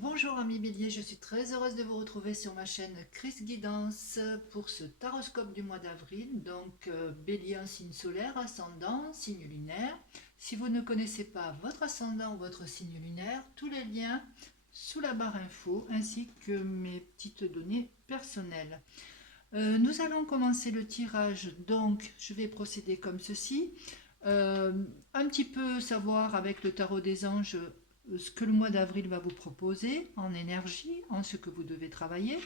Bonjour amis bélier, je suis très heureuse de vous retrouver sur ma chaîne Chris Guidance pour ce taroscope du mois d'avril. Donc bélier en signe solaire, ascendant, signe lunaire. Si vous ne connaissez pas votre ascendant ou votre signe lunaire, tous les liens sous la barre info ainsi que mes petites données personnelles. Nous allons commencer le tirage, donc je vais procéder comme ceci. Euh, un petit peu savoir avec le tarot des anges ce que le mois d'avril va vous proposer en énergie, en ce que vous devez travailler.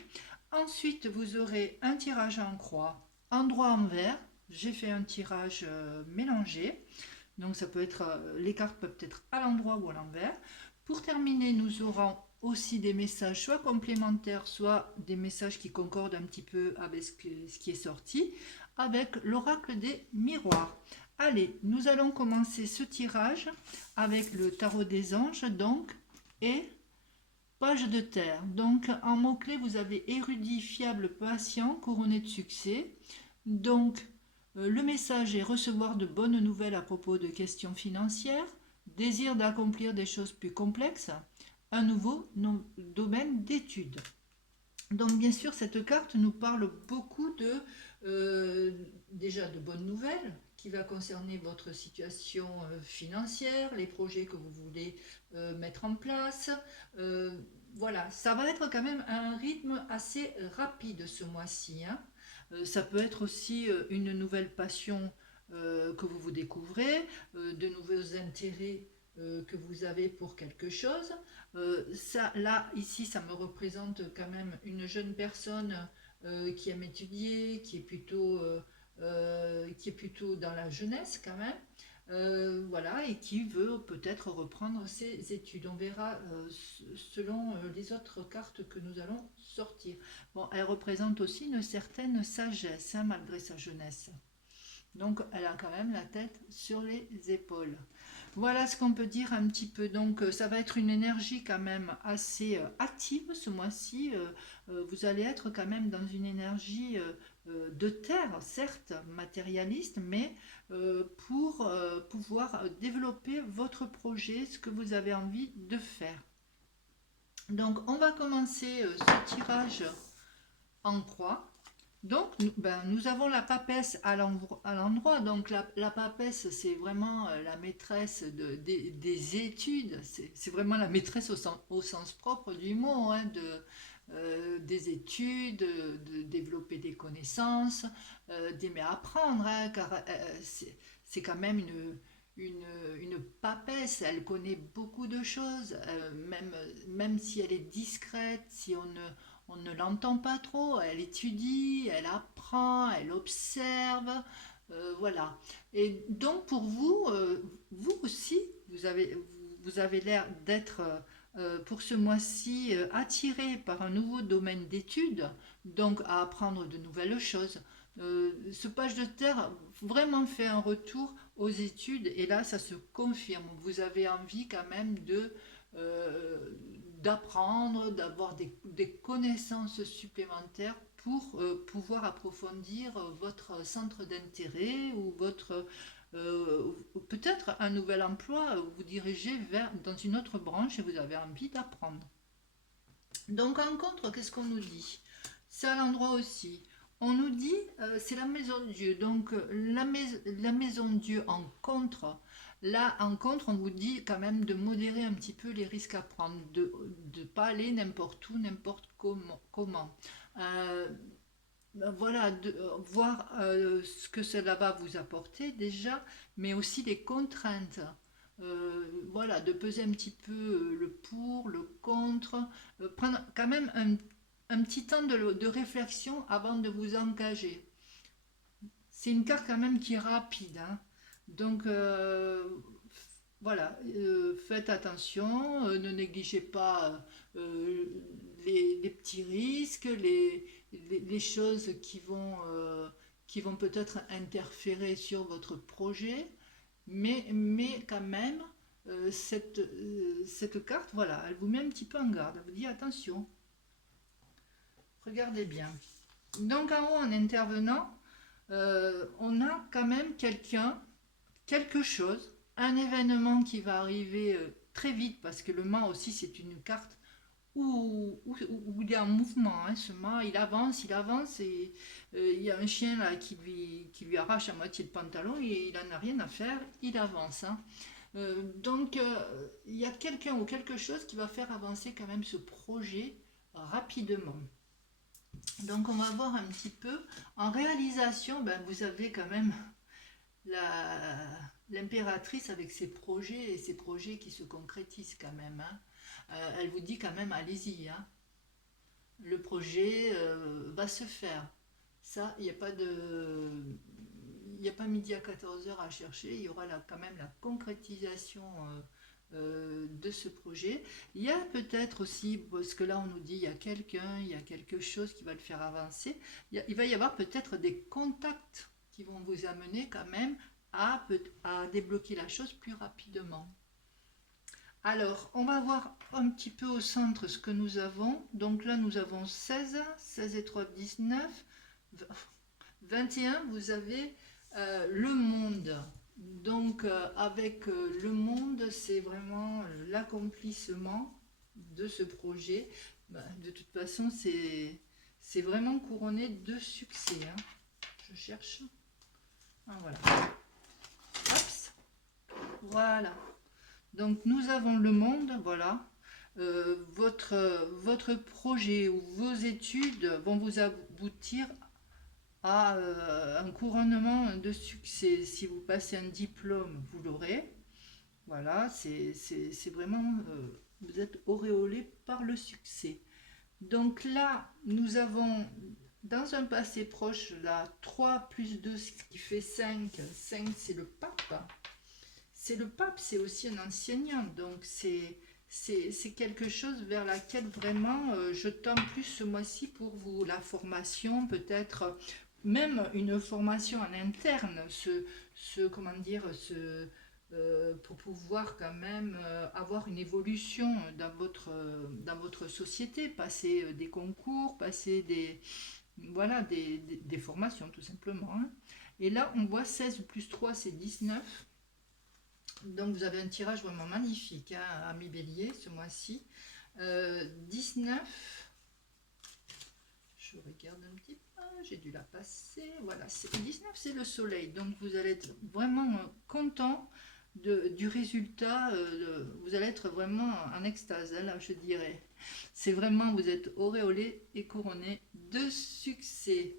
Ensuite, vous aurez un tirage en croix, endroit-envers. J'ai fait un tirage mélangé. Donc ça peut être, les cartes peuvent être à l'endroit ou à l'envers. Pour terminer, nous aurons aussi des messages soit complémentaires, soit des messages qui concordent un petit peu avec ce qui est sorti, avec l'oracle des miroirs. Allez, nous allons commencer ce tirage avec le tarot des anges, donc, et page de terre. Donc, en mots-clés, vous avez érudit, fiable, patient, couronné de succès. Donc, le message est recevoir de bonnes nouvelles à propos de questions financières, désir d'accomplir des choses plus complexes, un nouveau domaine d'études. Donc bien sûr, cette carte nous parle beaucoup déjà de bonnes nouvelles qui va concerner votre situation financière, les projets que vous voulez mettre en place. Euh, voilà, ça va être quand même un rythme assez rapide ce mois-ci, hein. Ça peut être aussi une nouvelle passion que vous découvrez, de nouveaux intérêts que vous avez pour quelque chose. Ça, là, ici, ça me représente quand même une jeune personne qui aime étudier, qui est plutôt dans la jeunesse quand même. Voilà, et qui veut peut-être reprendre ses études. On verra selon les autres cartes que nous allons sortir. Bon, elle représente aussi une certaine sagesse, hein, malgré sa jeunesse. Donc, elle a quand même la tête sur les épaules. Voilà ce qu'on peut dire un petit peu. Donc, ça va être une énergie quand même assez active ce mois-ci. Vous allez être quand même dans une énergie de terre, certes matérialiste, mais pour pouvoir développer votre projet, ce que vous avez envie de faire. Donc, on va commencer ce tirage en croix. Donc, nous avons la papesse à l'endroit. Donc, la papesse, c'est vraiment la maîtresse des études. C'est vraiment la maîtresse au sens propre du mot, hein, des études, de développer des connaissances, d'aimer apprendre, hein, car c'est quand même une, une papesse. Elle connaît beaucoup de choses, même si elle est discrète, si on ne l'entend pas trop, elle étudie, elle apprend, elle observe, voilà. Et donc pour vous, vous aussi, vous avez l'air d'être pour ce mois-ci attiré par un nouveau domaine d'études, donc à apprendre de nouvelles choses. Ce page de terre vraiment fait un retour aux études et là ça se confirme. Vous avez envie quand même euh, d'apprendre, d'avoir des connaissances supplémentaires pour pouvoir approfondir votre centre d'intérêt ou votre peut-être un nouvel emploi, vous dirigez vers dans une autre branche et vous avez envie d'apprendre. Donc en contre, qu'est-ce qu'on nous dit? C'est à l'endroit aussi. On nous dit, c'est la maison de Dieu. Donc la maison de Dieu en contre. Là, en contre, on vous dit quand même de modérer un petit peu les risques à prendre, de ne pas aller n'importe où, n'importe comment. Euh, voilà, voir ce que cela va vous apporter déjà, mais aussi les contraintes. Voilà, de peser un petit peu le pour, le contre, prendre quand même un petit temps de réflexion avant de vous engager. C'est une carte quand même qui est rapide, hein. Donc voilà, faites attention, ne négligez pas euh, les petits risques, les choses qui vont peut-être interférer sur votre projet, mais quand même, cette carte, voilà, elle vous met un petit peu en garde, elle vous dit attention, regardez bien. Donc en haut, en intervenant, on a quand même quelque chose, un événement qui va arriver très vite, parce que le Mans aussi c'est une carte où il est en mouvement, hein, ce mât, il avance, et il y a un chien là qui lui arrache à moitié le pantalon, et il n'en a rien à faire, il avance, hein. Donc, il y a quelqu'un ou quelque chose qui va faire avancer quand même ce projet rapidement. Donc, on va voir un petit peu. En réalisation, ben, vous avez quand même l'impératrice avec ses projets, et ses projets qui se concrétisent quand même, hein. Elle vous dit quand même, allez-y, hein. Le projet va se faire. Ça, il n'y a pas de... Il n'y a pas midi à 14 heures à chercher, il y aura quand même la concrétisation de ce projet. Il y a peut-être aussi, parce que là on nous dit il y a quelqu'un, il y a quelque chose qui va le faire avancer, il va y avoir peut-être des contacts qui vont vous amener quand même à débloquer la chose plus rapidement. Alors, on va voir un petit peu au centre ce que nous avons. Donc là, nous avons 16, 16 et 3, 19, 21, vous avez le monde. Donc, avec le monde, c'est vraiment l'accomplissement de ce projet. De toute façon, c'est vraiment couronné de succès, hein. Je cherche. Ah, voilà. Hop. Voilà. Donc nous avons le monde, voilà. Votre projet ou vos études vont vous aboutir à un couronnement de succès. Si vous passez un diplôme, vous l'aurez. Voilà, c'est vraiment, vous êtes auréolé par le succès. Donc là, nous avons dans un passé proche, là, 3 plus 2, ce qui fait 5. 5, c'est le pape. C'est le pape, c'est aussi un enseignant, donc c'est quelque chose vers laquelle vraiment je tends plus ce mois-ci pour vous. La formation, peut-être même une formation en interne, comment dire, pour pouvoir quand même avoir une évolution dans votre société, passer des concours, passer voilà, des formations tout simplement, hein. Et là, on voit 16 plus 3, c'est 19. Donc vous avez un tirage vraiment magnifique, hein, ami Bélier, ce mois-ci. 19, je regarde un petit peu, j'ai dû la passer. Voilà, 19, c'est le soleil. Donc vous allez être vraiment content du résultat. Vous allez être vraiment en extase, hein, là, je dirais. C'est vraiment, vous êtes auréolé et couronné de succès.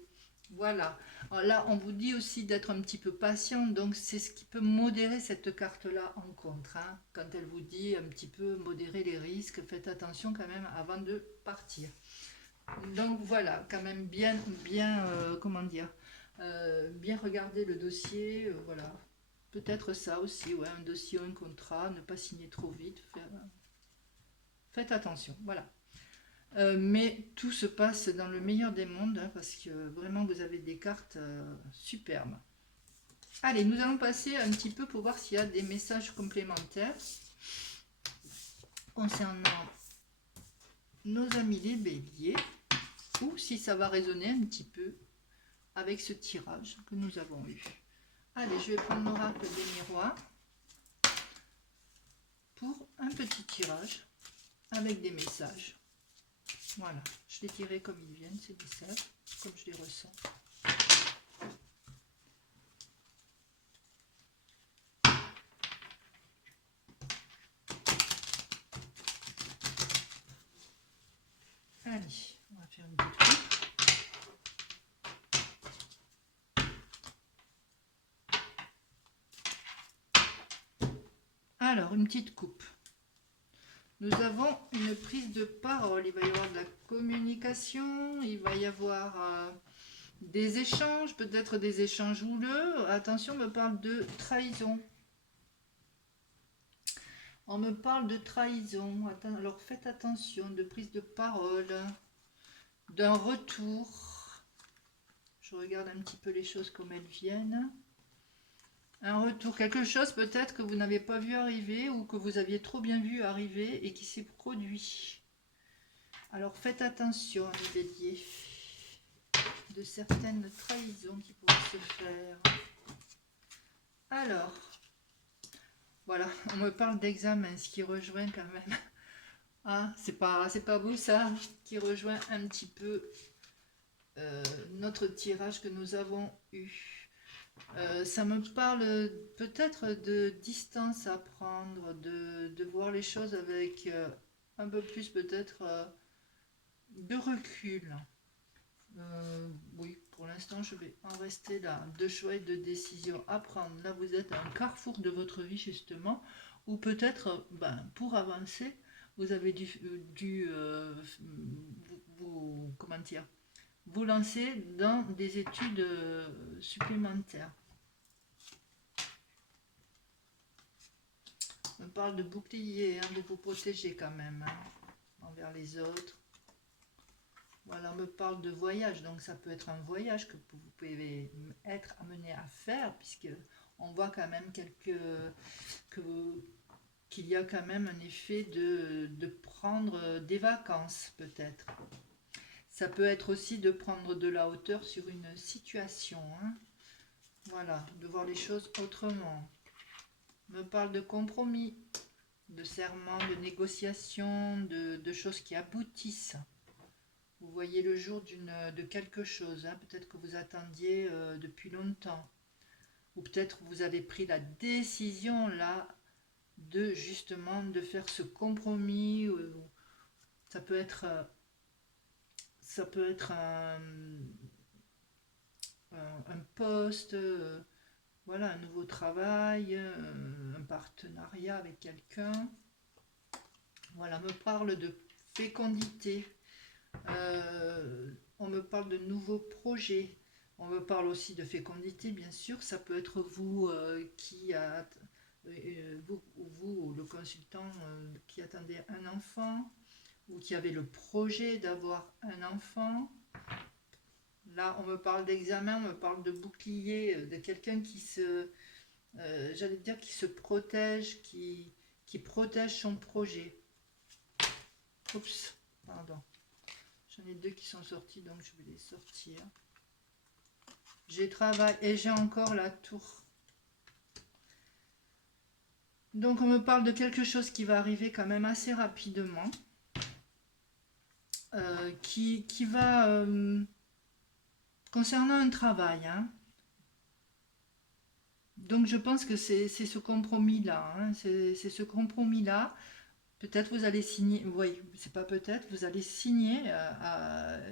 Voilà. Alors là, on vous dit aussi d'être un petit peu patient, donc c'est ce qui peut modérer cette carte-là en contre, hein. Quand elle vous dit un petit peu modérer les risques, faites attention quand même avant de partir. Donc voilà, quand même bien, comment dire, bien regarder le dossier, voilà. Peut-être ça aussi, ouais, un dossier ou un contrat, ne pas signer trop vite, faites attention, voilà. Mais tout se passe dans le meilleur des mondes, hein, parce que vraiment vous avez des cartes superbes. Allez, nous allons passer un petit peu pour voir s'il y a des messages complémentaires concernant nos amis les béliers, ou si ça va résonner un petit peu avec ce tirage que nous avons eu. Allez, je vais prendre l'oracle des miroirs pour un petit tirage avec des messages. Voilà, je les dirai comme ils viennent, ces messages, comme je les ressens. Allez, on va faire une petite coupe. Alors, une petite coupe. Nous avons une prise de parole, il va y avoir de la communication, il va y avoir des échanges, peut-être des échanges houleux. Attention, on me parle de trahison. On me parle de trahison, alors faites attention, de prise de parole, d'un retour. Je regarde un petit peu les choses comme elles viennent. Un retour, quelque chose peut-être que vous n'avez pas vu arriver ou que vous aviez trop bien vu arriver et qui s'est produit. Alors faites attention, les béliers, de certaines trahisons qui pourraient se faire. Alors, voilà, on me parle d'examen, ce qui rejoint quand même Ah, c'est pas vous ça qui rejoint un petit peu notre tirage que nous avons eu. Ça me parle peut-être de distance à prendre, de voir les choses avec un peu plus peut-être de recul. Oui, pour l'instant, je vais en rester là. De choix et de décisions à prendre. Là, vous êtes à un carrefour de votre vie, justement, ou peut-être, pour avancer, vous avez comment dire, vous lancer dans des études supplémentaires. On parle de bouclier, hein, de vous protéger quand même envers les autres. Voilà, on me parle de voyage, donc ça peut être un voyage que vous pouvez être amené à faire, puisque on voit quand même qu'il y a quand même un effet de prendre des vacances, peut-être. Ça peut être aussi de prendre de la hauteur sur une situation, hein. Voilà, de voir les choses autrement. On me parle de compromis, de serment, de négociation, de choses qui aboutissent. Vous voyez le jour de quelque chose, hein, peut-être que vous attendiez depuis longtemps. Ou peut-être vous avez pris la décision là de justement de faire ce compromis. Ça peut être, ça peut être un poste, voilà, un nouveau travail, un partenariat avec quelqu'un. Voilà, me parle de fécondité. On me parle de nouveaux projets. On me parle aussi de fécondité, bien sûr. Ça peut être vous qui a, vous, le consultant qui attendait un enfant ou qui avait le projet d'avoir un enfant. Là, on me parle d'examen, on me parle de bouclier, de quelqu'un qui j'allais dire, qui se protège, qui protège son projet. Oups, pardon. J'en ai deux qui sont sortis, donc je vais les sortir. J'ai travaillé et j'ai encore la tour. Donc on me parle de quelque chose qui va arriver quand même assez rapidement. Qui va... concernant un travail, hein. Donc je pense que c'est ce compromis-là. Hein, c'est ce compromis-là. Peut-être vous allez signer, oui, c'est pas peut-être, vous allez signer,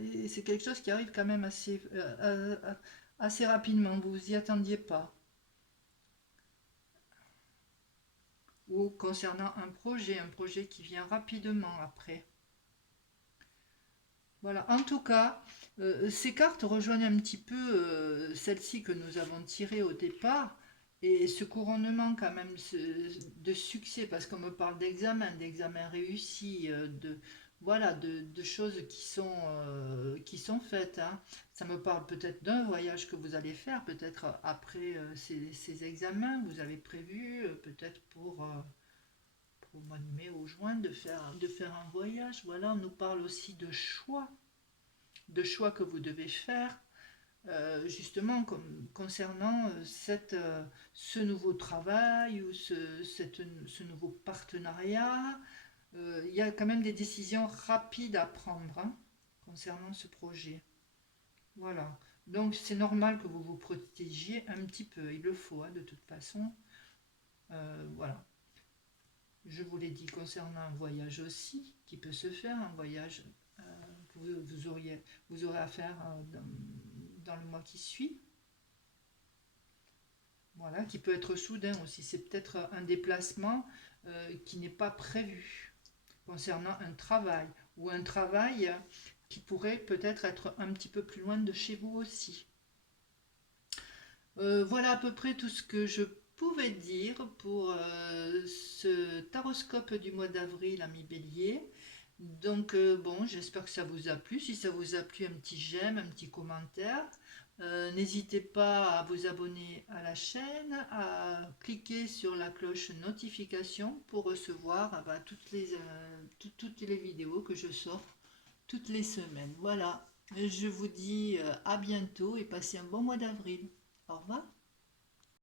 et c'est quelque chose qui arrive quand même assez rapidement, vous vous y attendiez pas. Ou concernant un projet qui vient rapidement après. Voilà, en tout cas, ces cartes rejoignent un petit peu celles-ci que nous avons tirées au départ, et ce couronnement quand même de succès, parce qu'on me parle d'examen réussi, voilà, de choses qui sont faites, hein. Ça me parle peut-être d'un voyage que vous allez faire, peut-être après ces examens, vous avez prévu peut-être pour le mois de mai ou juin de faire un voyage. Voilà, on nous parle aussi de choix que vous devez faire, justement concernant ce nouveau travail ou ce nouveau partenariat. Il y a quand même des décisions rapides à prendre, hein, concernant ce projet. Voilà. Donc c'est normal que vous vous protégiez un petit peu, il le faut, hein, de toute façon. Voilà. Je vous l'ai dit concernant un voyage aussi, qui peut se faire, un voyage que vous aurez à faire dans le mois qui suit. Voilà, qui peut être soudain aussi. C'est peut-être un déplacement qui n'est pas prévu concernant un travail ou un travail qui pourrait peut-être être un petit peu plus loin de chez vous aussi. Voilà à peu près tout ce que je pouvais dire pour ce taroscope du mois d'avril à mi-bélier. Donc bon, j'espère que ça vous a plu. Si ça vous a plu, un petit j'aime, un petit commentaire. N'hésitez pas à vous abonner à la chaîne, à cliquer sur la cloche notification pour recevoir toutes les vidéos que je sors toutes les semaines. Voilà, je vous dis à bientôt et passez un bon mois d'avril. Au revoir.